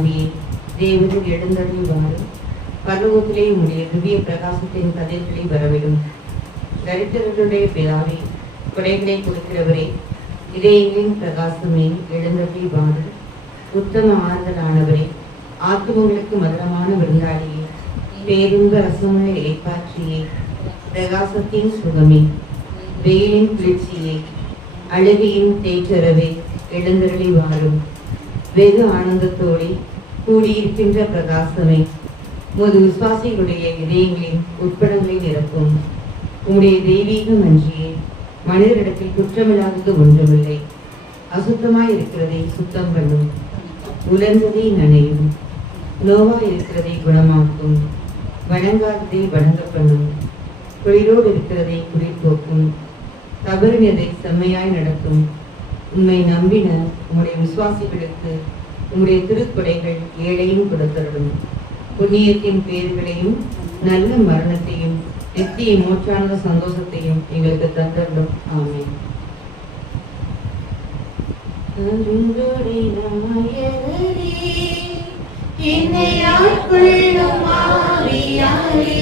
சுவாமியே தேவனும் எழுந்தருளி வாரும் பரலோகத்திலே உடைய திவ்ய பிரகாசத்தின் கதிர்களை வரவிடும். தரித்திரர்களுடைய பிதாவே குறைகளை கொடுக்கிறவரே இதயங்களின் பிரகாசமே எழுந்தருளி உத்தம ஆறுதலானவரே ஆத்துமங்களுக்கு மதுரமான விருந்தாளியே பேருந்த ரசமுள்ள ஏற்பாற்றியே பிரகாசத்தின் சுகமே வெயிலின் குளிர்ச்சியே அழுகையின் தேற்றரவே எழுந்தருளி வாழும் வெகு ஆனந்தத்தோடு கூடியிருக்கின்ற பிரகாசமே. உமது விசுவாசிகளுடைய இதயங்களின் உட்படங்களை நிரப்பும். உம்முடைய தெய்வீகம் மன்றியே மனிதரிடத்தில் குற்றமில்லாதது ஒன்றுமில்லை. அசுத்தமாய் இருக்கிறதை சுத்தம் பண்ணும். உலர்ந்ததை நனையும். நோவாய் இருக்கிறதை குணமாக்கும். வணங்காததை வணங்க பண்ணும். குளிரோடு இருக்கிறதை குளிர்போக்கும் தவறினதை செம்மையாய் நடத்தும். உண்மை நம்பின உம்முடைய விசுவாசிகளுக்கு உம்முடைய திருக்கொடைகள் ஏழையும் கொடுத்தருடும் புண்ணியத்தின் பேர்களையும் நல்ல மரணத்தையும் நித்திய மோட்சானத சந்தோஷத்தையும் எங்களுக்கு தந்தருடும் ஆமே என்னை ஆட்கொள்ளும் ஆவியாரே,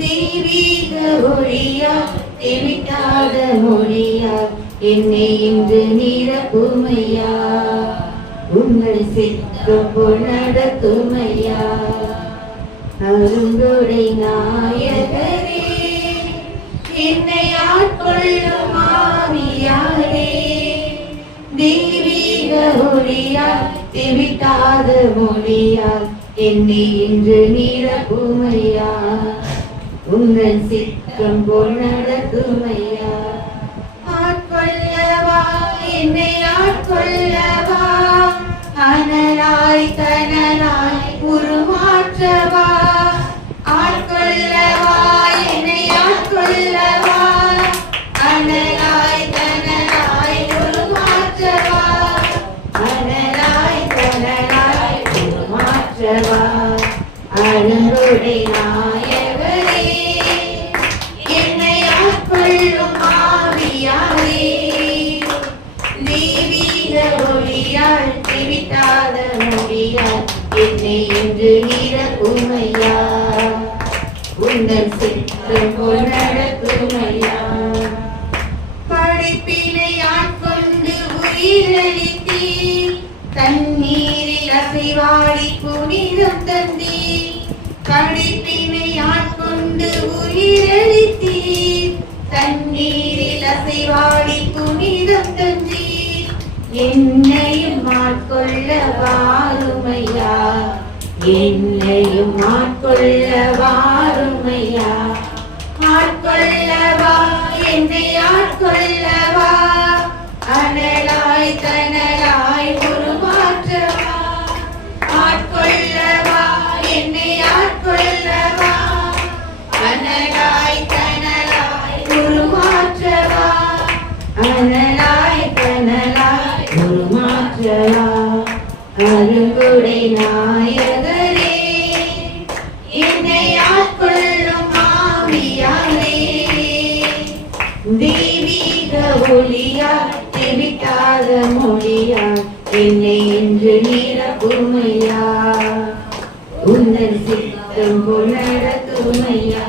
தெய்வீக ஒளியா தெவிட்டாத மொழியா என்னை இன்று நிரப்புமையா. உங்கள் சித்தம் நடத்துமையா? அருந்துரை நாயகரே என்னை ஆட்கொள்ளும் ஆவியாரே தெய்வீக ஒளியால் தெவிட்டாத மொழியால் என்னை இன்று நிரப்புமையா உங்கள் சித்தம் போல் நடத்துமையா? ஆட்கொள்ளவா என்னை ஆட்கொள்ளவா? அனலாய் கனலாய் உருமாற்றவா? ஆட்கொள்ளவா? என்னை ஆட்கொள்ளவா? உயிரளித்தீர் தண்ணீரில் அசைவாடி புனிதம் தந்தீர் படிப்பினை ஆட்கொண்டு உயிரளித்தீர் தண்ணீரில் அசைவாடி புனிதம் தந்தீர் என்னையும் ஆட்கொள்ள வாருமையா என்னையும் ஆட்கொள்ள வாருமையா. ஆட்கொள்ளவா என்னை ஆட்கொள்ள என்னை இன்று நிரப்புமையா உந்தன் சித்தம் போல் நடத்துமையா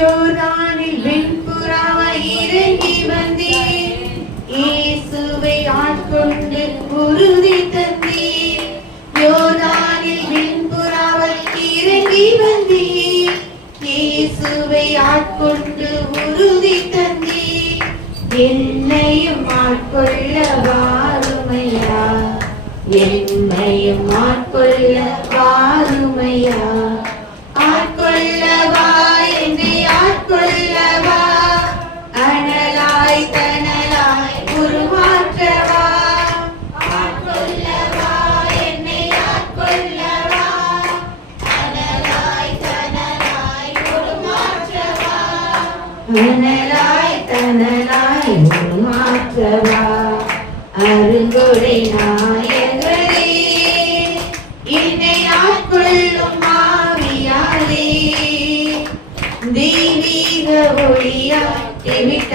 யோர்தானில் வெண்புறாவை இறங்கி வந்தீர். இயேசுவை ஆட்கொண்டு உறுதி தந்தீர். யோர்தானில் வெண்புறாவை இறங்கி வந்தீர். இயேசுவை ஆட்கொண்டு உறுதி தந்தீர். என்னையும் ஆட்கொள்ளவா? வாருமையா என்னையும் ஆட்கொள்ள வாருமையா? ஆட்கொள்ள என்னை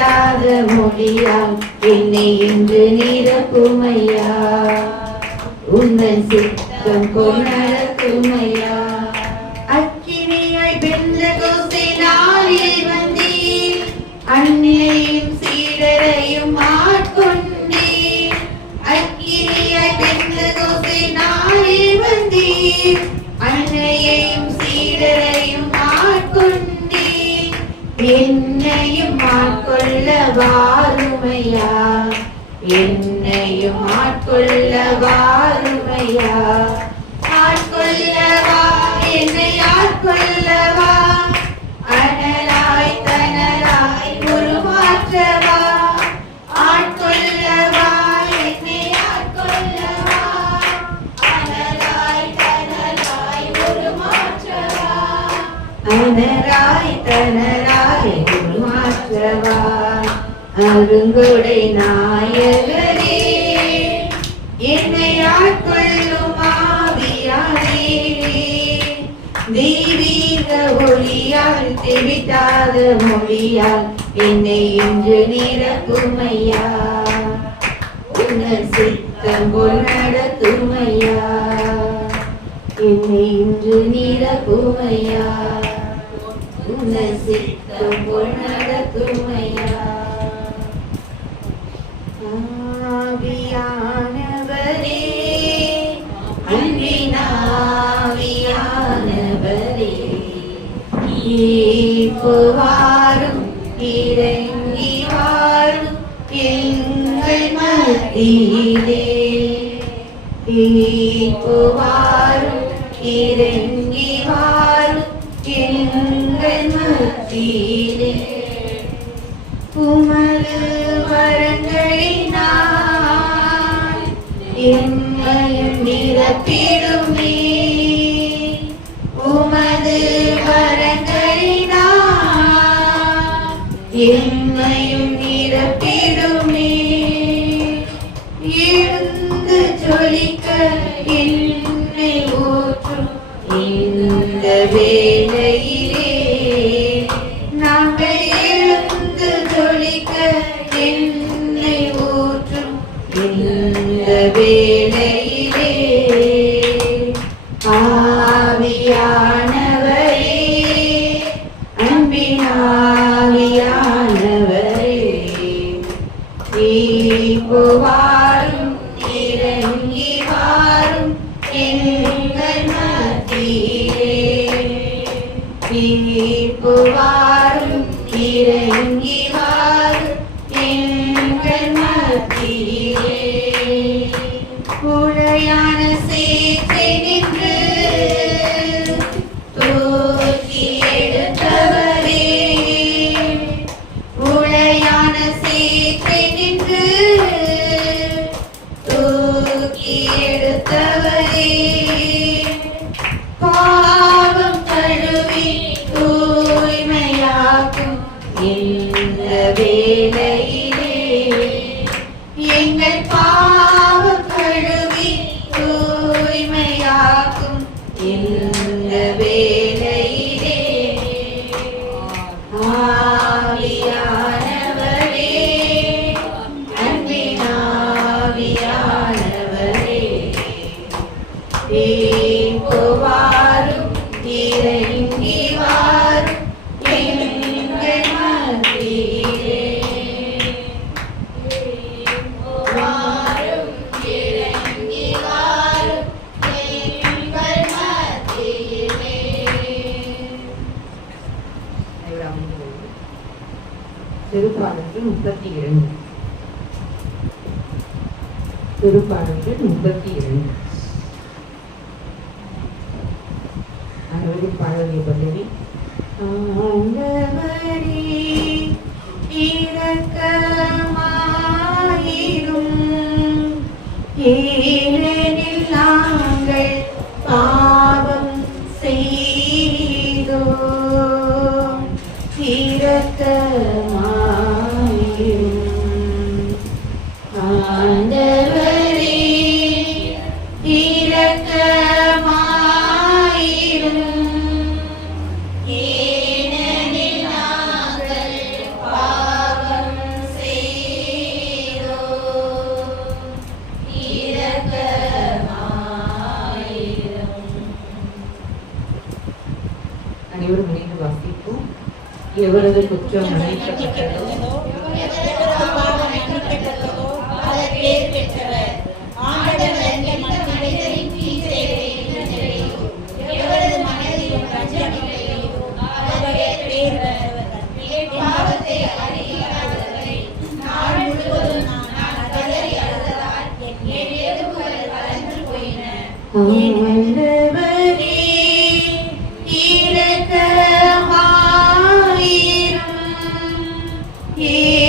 தெவிட்டாத மொழியால் என்னை இன்று நிரப்புமையா உந்தன் சித்தம் கொணரத்துமையா என்னையும் ஆட்கொள்ள வாருமையா என்னையும் ஆட்கொள்ள வாருமையா ஆட்கொள்ளவா என்னை ஆட்கொள்ளவா? அனலாய் தனலாய் உருமாற்றவா ஆட்கொள்ளவா என்னை ஆட்கொள்ளவா? அனலாய் தனலாய் உருமாற்றவா? அனலாய் தனலாய் உருமாற்றவா அருங்கொடை நாயகரே என்னை ஆட்கொள்ளும் ஆவியாரே தெய்வீக ஒளியால் தெவிட்டாத மொழியால் என்னை இன்று நிரப்புமையா. உன்னர் சித்தம் போல் நடத்துமையா. என்னை இன்று நிரப்புமையா. உன்னர் சித்தம் போல் என்னையும் நிரப்பிடுமே. உமது வரங்களினால் என்னையும் நிரப்பிடுமே. எழுந்து ஜொலிக்க என்னை ஊற்றும் இந்த வேளையிலே. நாங்கள் எழுந்து ஜொலிக்க என்னை ஊற்றும் இந்த உடையான சேற்றை திருப்பாடல்கள் முப்பத்தி இரண்டு திருப்பாடல்கள் முப்பத்தி இரண்டு அறுபது பாடலை பல்லவி ఎవరెవరు కూర్చొని పెట్టారు He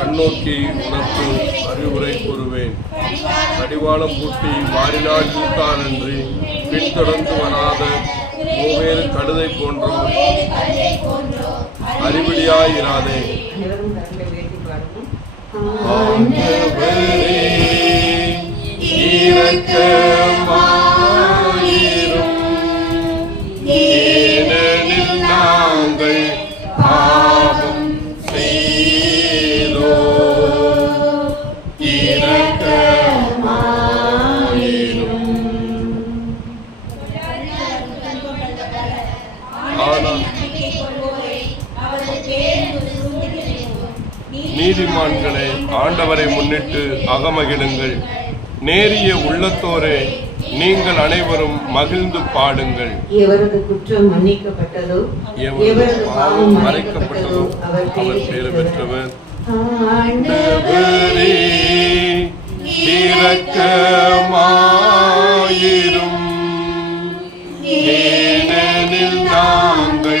கண்ணோக்கி உனக்கு அறிவுரை கூறுவேன். அடிவாளம் பூட்டி மாறினால் கூட்டானன்றி பின்தொடர்ந்து வராத மூவேறு கழுதை போன்றோம் அறிவிலியாயிராதே. ஆண்டவரே இறக்க நீதிமான்களை ஆண்டவரை முன்னிட்டு அகமகிடுங்கள் நேரிய உள்ளத்தோரே நீங்கள் அனைவரும் மகிழ்ந்து பாடுங்கள். எவரது குற்றம் மன்னிக்கப்பட்டதோ எவரது பாவம் மறைக்கப்பட்டதோ அவர் பேர் பெற்றவர் ஆண்டவரே இரக்கமாயிரும். stronger.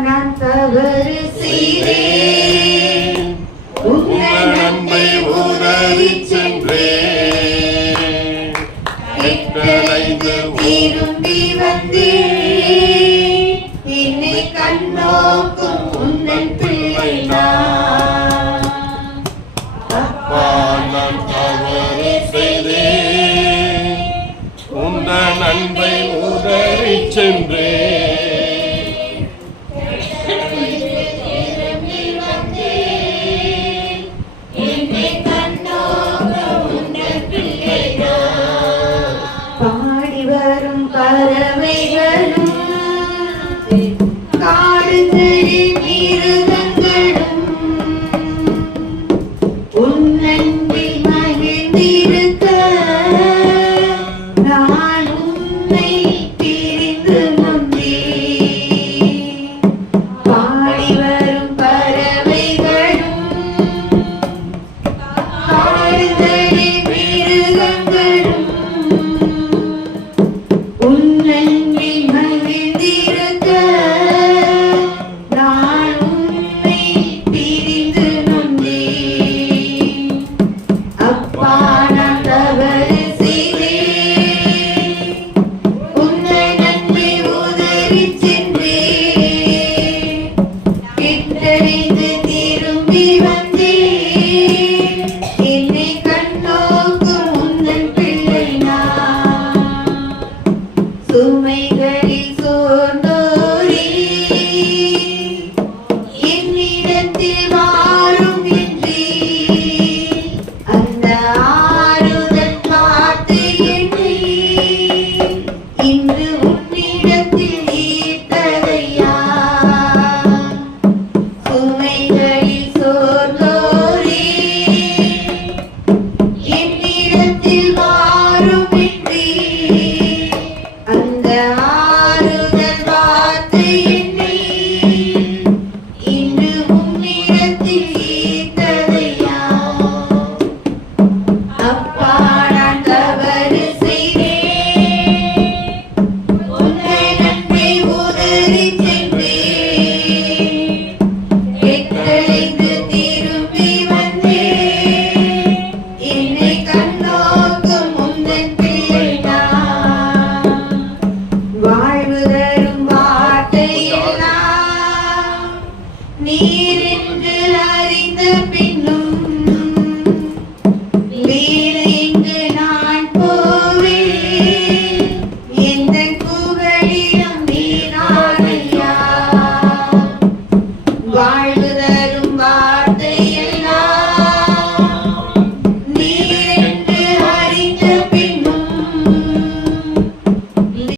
நான் தவறு செய்தேன் உன்னை நம்பை உதவி சென்றேன் திரும்பி வந்தேன் என்னை கண்ணோக்கும் உன்னன் பிள்ளை